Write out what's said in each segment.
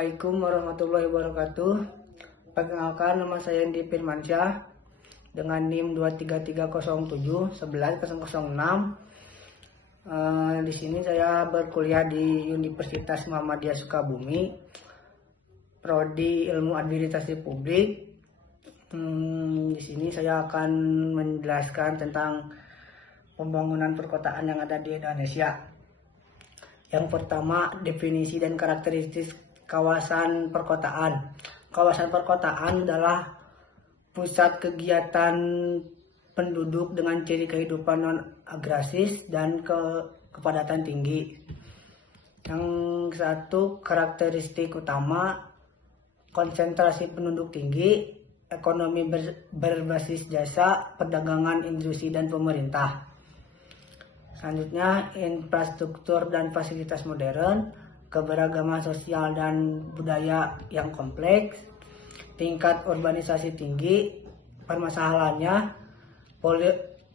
Assalamualaikum warahmatullahi wabarakatuh. Perkenalkan, nama saya Indi Firmansyah dengan NIM 233071106. Di sini saya berkuliah di Universitas Muhammadiyah Sukabumi, Prodi Ilmu Administrasi Publik. Di sini saya akan menjelaskan tentang pembangunan perkotaan yang ada di Indonesia. Yang pertama, definisi dan karakteristik kawasan perkotaan. Kawasan perkotaan adalah pusat kegiatan penduduk dengan ciri kehidupan non-agresif dan kepadatan tinggi. Yang satu, karakteristik utama, konsentrasi penduduk tinggi, ekonomi berbasis jasa, perdagangan, industri, dan pemerintah. Selanjutnya, infrastruktur dan fasilitas modern, keberagaman sosial dan budaya yang kompleks, tingkat urbanisasi tinggi, permasalahannya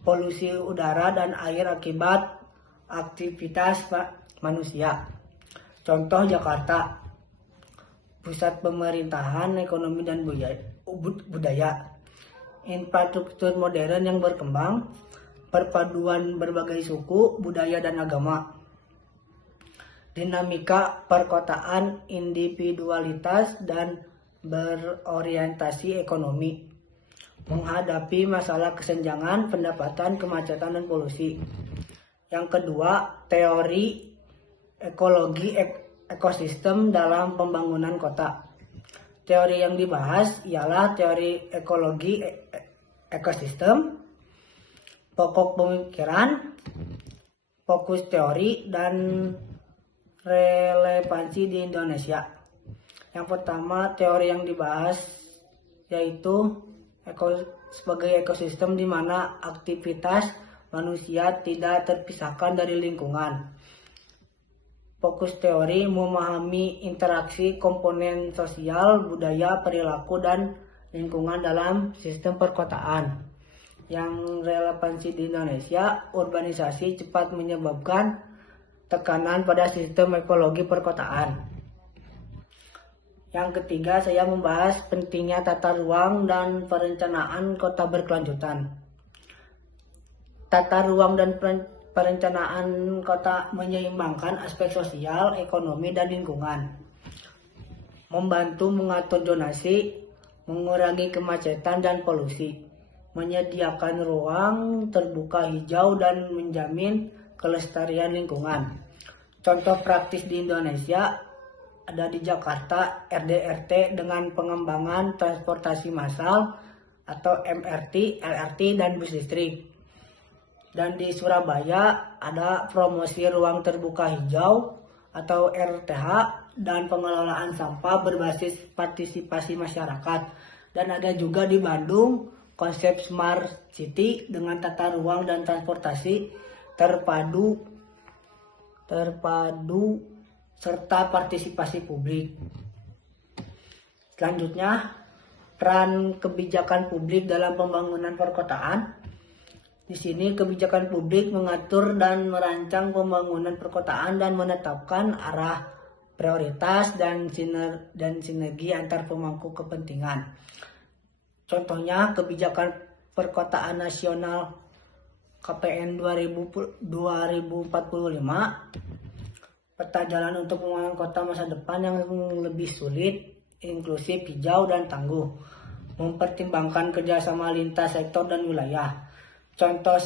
polusi udara dan air akibat aktivitas manusia. Contoh Jakarta, pusat pemerintahan, ekonomi, dan budaya. Infrastruktur modern yang berkembang, perpaduan berbagai suku, budaya, dan agama. Dinamika perkotaan, individualitas, dan berorientasi ekonomi. Menghadapi masalah kesenjangan, pendapatan, kemacetan, dan polusi. Yang kedua, teori ekologi ekosistem dalam pembangunan kota. Teori yang dibahas ialah teori ekologi ekosistem, pokok pemikiran, fokus teori, dan relevansi di Indonesia. Yang pertama, teori yang dibahas yaitu sebagai ekosistem di mana aktivitas manusia tidak terpisahkan dari lingkungan. Fokus teori memahami interaksi komponen sosial, budaya, perilaku, dan lingkungan dalam sistem perkotaan. Yang relevansi di Indonesia, urbanisasi cepat menyebabkan tekanan pada sistem ekologi perkotaan. Yang ketiga, saya membahas pentingnya tata ruang dan perencanaan kota berkelanjutan. Tata ruang dan perencanaan kota menyeimbangkan aspek sosial, ekonomi, dan lingkungan. Membantu mengatur zonasi, mengurangi kemacetan dan polusi. Menyediakan ruang terbuka hijau dan menjamin kelestarian lingkungan. Contoh praktis di Indonesia ada di Jakarta, RDRT dengan pengembangan transportasi massal atau MRT, LRT, dan bus listrik. Dan di Surabaya ada promosi ruang terbuka hijau atau RTH dan pengelolaan sampah berbasis partisipasi masyarakat. Dan ada juga di Bandung konsep Smart City dengan tata ruang dan transportasi terpadu serta partisipasi publik. Selanjutnya, peran kebijakan publik dalam pembangunan perkotaan. Di sini kebijakan publik mengatur dan merancang pembangunan perkotaan dan menetapkan arah prioritas dan sinergi antar pemangku kepentingan. Contohnya kebijakan perkotaan nasional KPN 2045, peta jalan untuk pembangunan kota masa depan yang lebih sulit, inklusif, hijau, dan tangguh. Mempertimbangkan kerjasama lintas sektor dan wilayah. Contoh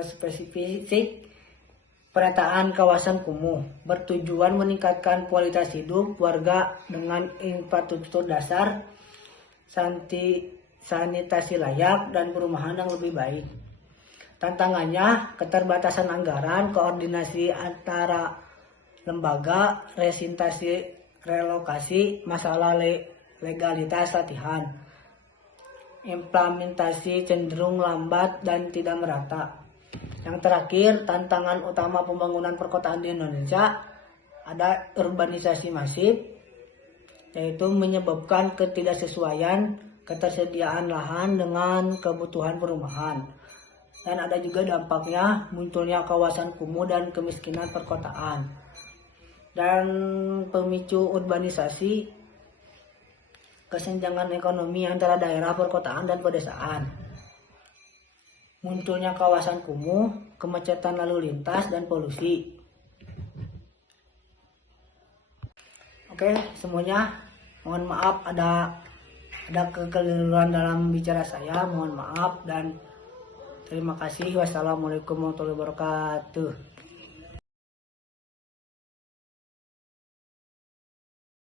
spesifik, penataan kawasan kumuh bertujuan meningkatkan kualitas hidup warga dengan infrastruktur dasar, sanitasi layak, dan perumahan yang lebih baik. Tantangannya, keterbatasan anggaran, koordinasi antara lembaga, relokasi, masalah legalitas latihan. Implementasi cenderung lambat dan tidak merata. Yang terakhir, tantangan utama pembangunan perkotaan di Indonesia ada urbanisasi masif, yaitu menyebabkan ketidaksesuaian ketersediaan lahan dengan kebutuhan perumahan. Dan ada juga dampaknya munculnya kawasan kumuh dan kemiskinan perkotaan. dan pemicu urbanisasi, kesenjangan ekonomi antara daerah perkotaan dan pedesaan, munculnya kawasan kumuh, kemacetan lalu lintas, dan polusi. Oke, semuanya mohon maaf ada kekeliruan dalam bicara saya, mohon maaf dan terima kasih. Wassalamualaikum warahmatullahi wabarakatuh.